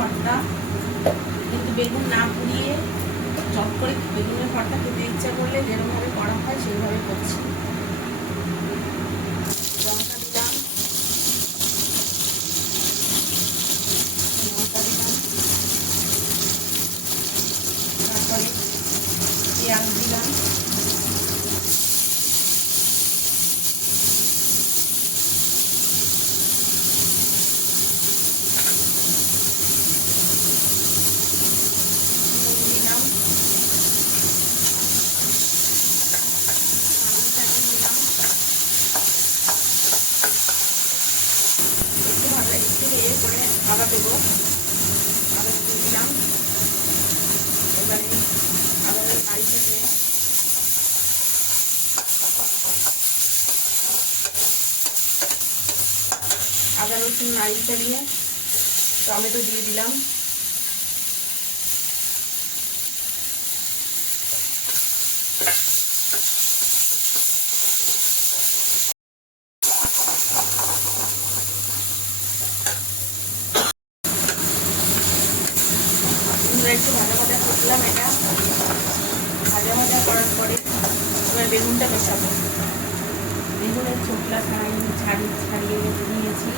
ভর্তা, কিন্তু বেগুন না পুড়িয়ে চট করে বেগুনের ভর্তা খেতে ইচ্ছা করলে যেরকমভাবে করা হয় সেইভাবে করছি। লঙ্কা দিলাম, তারপরে পেঁয়াজ দিলাম, আদা দেবো, আদা দিয়ে দিলাম। এবারে আদা নাড়িয়ে দিয়ে আদা রসুন নাড়িয়ে দিয়ে টমেটো দিয়ে দিলাম। একটু ভাজা ভাজা করলাম, এটা ভাজা ভাজা করার পরে এবার বেগুনটা মেশাবো। বেগুনের চোখলা ছাড়িয়ে নিয়েছি,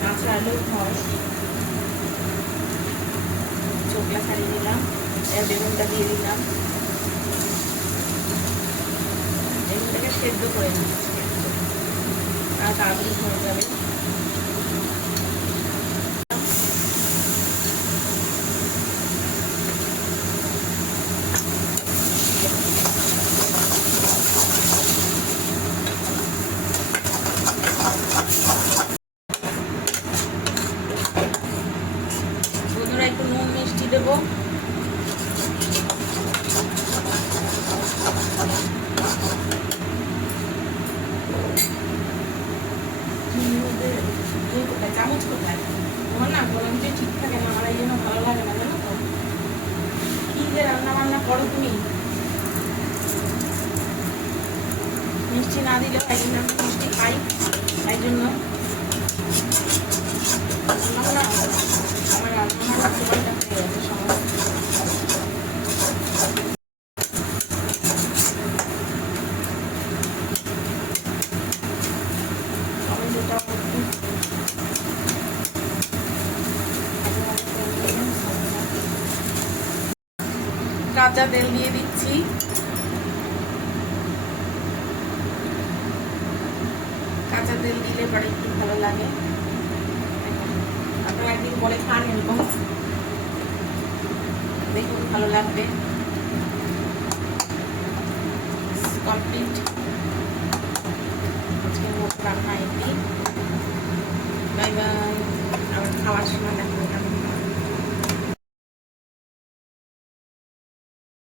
কাঁচা আলু হয় চোখলা ছাড়িয়ে নিলাম। এবার বেগুনটা দিয়ে দিলাম, বেগুনটাকে সেদ্ধ করে নিচ্ছি আর তাড়াতাড়ি হয়ে যাবে। একটু নুন মিষ্টি দেবো, চামচ কোথায় তোমার? না বললাম যে ঠিক থাকে না, আমার এই জন্য ভালো লাগে না, জানো তো কি যে রান্না বান্না করো তুমি। মিষ্টি না দিলেও একদিন আমি মিষ্টি খাই, তাই জন্য আমার রান্না সময়টা হয়ে গেছে সময়। কাঁচা তেল দিয়ে দিচ্ছি, কাঁচা তেল দিলে পরে একটু ভালো লাগে। আপনারা একদিন বলে খান এরকম, দেখুন ভালো লাগবে। কমপ্লিট আজকের মতো রান্না এটি। বাই বাই, আবার খাওয়ার সময়